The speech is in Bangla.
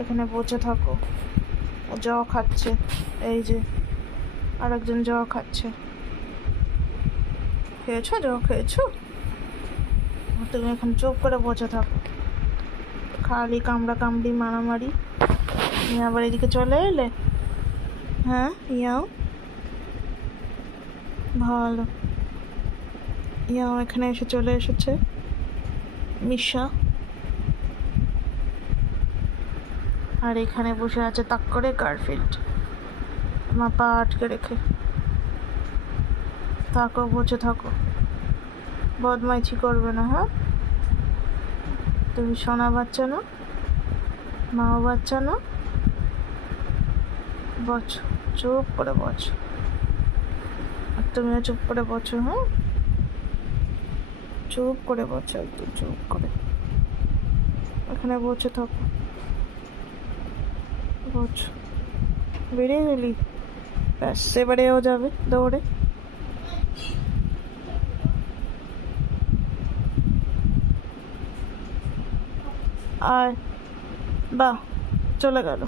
এখানে বসে থাকো। ও জল খাচ্ছে, এই যে আরেকজন জল খাচ্ছে। খেয়েছো? জল খেয়েছো? তুমি এখন চুপ করে বসে থাকো, খালি কামড়া কামড়ি মারামারি। তুমি আবার এদিকে চলে এলে? হ্যাঁ, ইয়াও ভালো। ইয়াও এখানে এসে চলে এসেছে মিশা, আর এখানে বসে আছে তাক করে গারফিল্ড, আমার পা আটকে রেখে। থাকো, বসে থাকো, বদমাইশি করবে না। হ্যাঁ, তুমি সোনা বাচ্চা না, মাও বাচ্চা না? বছো, চুপ করে বছো, আর তুমিও চুপ করে বছো। হ্যাঁ, চুপ করে বছো, একদম চুপ করে এখানে বসে থাকো। বছো, বেরিয়ে গেলি? ব্যাস, এবারেও যাবে দৌড়ে। আয়, বাহ, চলে গেল।